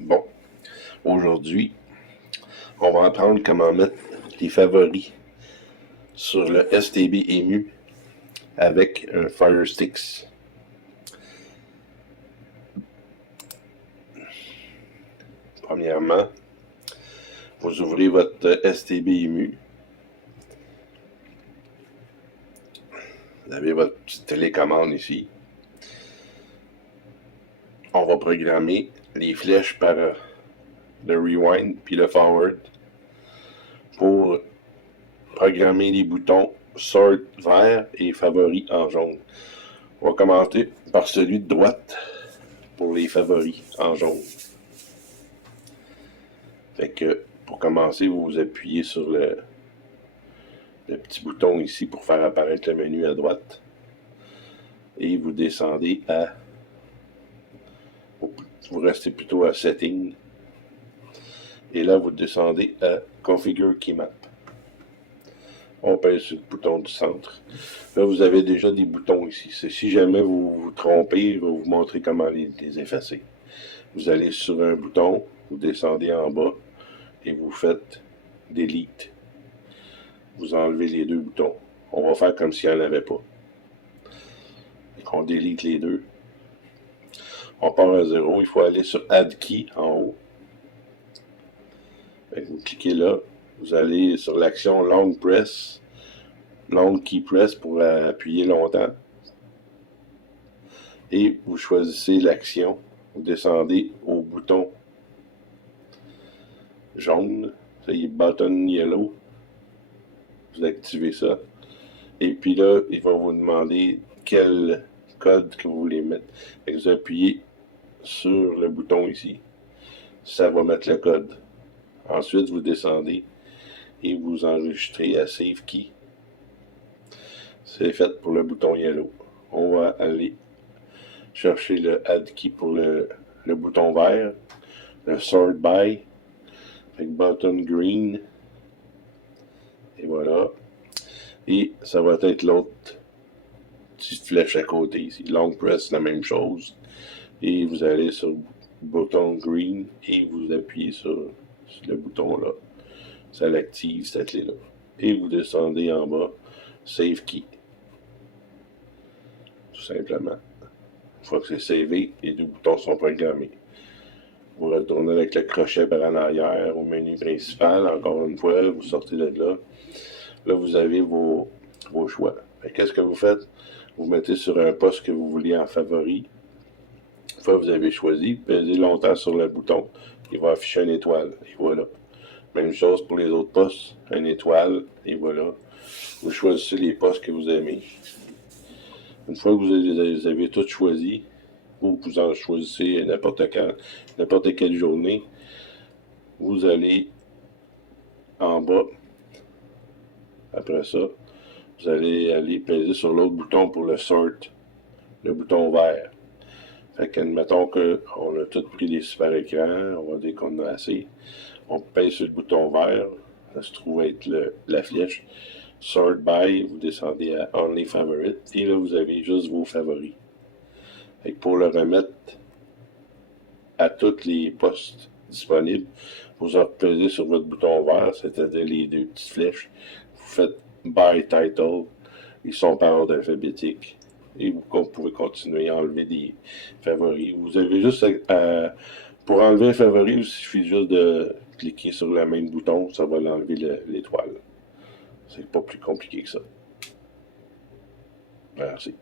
Bon, aujourd'hui, on va apprendre comment mettre les favoris sur le STB EMU avec un Fire Sticks. Premièrement, vous ouvrez votre STB EMU. Vous avez votre petite télécommande ici. On va programmer les flèches par le rewind puis le forward pour programmer les boutons sort vert et favoris en jaune. On va commencer par celui de droite pour les favoris en jaune. Fait que pour commencer, vous appuyez sur le petit bouton ici pour faire apparaître le menu à droite. Et vous descendez à... Vous restez plutôt à Setting. Et là, vous descendez à Configure Keymap. On pèse sur le bouton du centre. Là, vous avez déjà des boutons ici. Si jamais vous vous trompez, je vais vous montrer comment les effacer. Vous allez sur un bouton, vous descendez en bas et vous faites Delete. Vous enlevez les deux boutons. On va faire comme s'il n'y en avait pas. Et qu'on délite les deux. On part à 0. Il faut aller sur Add Key en haut. Vous cliquez là. Vous allez sur l'action Long Press. Long Key Press pour appuyer longtemps. Et vous choisissez l'action. Vous descendez au bouton jaune. Ça y est, button yellow. Vous activez ça. Et puis là, il va vous demander quel code que vous voulez mettre. Et vous appuyez sur le bouton ici. Ça va mettre le code. Ensuite, vous descendez et vous enregistrez à Save Key. C'est fait pour le bouton yellow. On va aller chercher le Add Key pour le bouton vert. Le Sort By. Avec button green. Et voilà. Et ça va être l'autre petite flèche à côté ici. Long Press, la même chose. Et vous allez sur le bouton green et vous appuyez sur le bouton là. Ça l'active cette clé là. Et vous descendez en bas, Save Key. Tout simplement. Une fois que c'est savé, les deux boutons sont programmés. Vous retournez avec le crochet par en arrière au menu principal. Encore une fois, vous sortez de là. Là, vous avez vos choix. Qu'est-ce que vous faites? Vous mettez sur un poste que vous voulez en favori. Une fois que vous avez choisi, pesez longtemps sur le bouton. Il va afficher une étoile. Et voilà. Même chose pour les autres postes. Une étoile. Et voilà. Vous choisissez les postes que vous aimez. Une fois que vous les avez tous choisis, ou vous en choisissez n'importe quelle journée, vous allez en bas. Après ça, vous allez aller peser sur l'autre bouton pour le sort, le bouton vert. Fait qu'admettons qu'on a tout pris les super écrans, on va dire qu'on a assez. On pèse sur le bouton vert, ça se trouve être la flèche. Sort by, vous descendez à Only Favorite, et là vous avez juste vos favoris. Fait que pour le remettre à tous les postes disponibles, vous repesez sur votre bouton vert, c'est-à-dire les deux petites flèches. Vous faites By Title, ils sont par ordre alphabétique. Et vous pouvez continuer à enlever des favoris. Vous avez juste pour enlever un favori, il suffit juste de cliquer sur le même bouton, ça va l'enlever l'étoile. C'est pas plus compliqué que ça. Merci.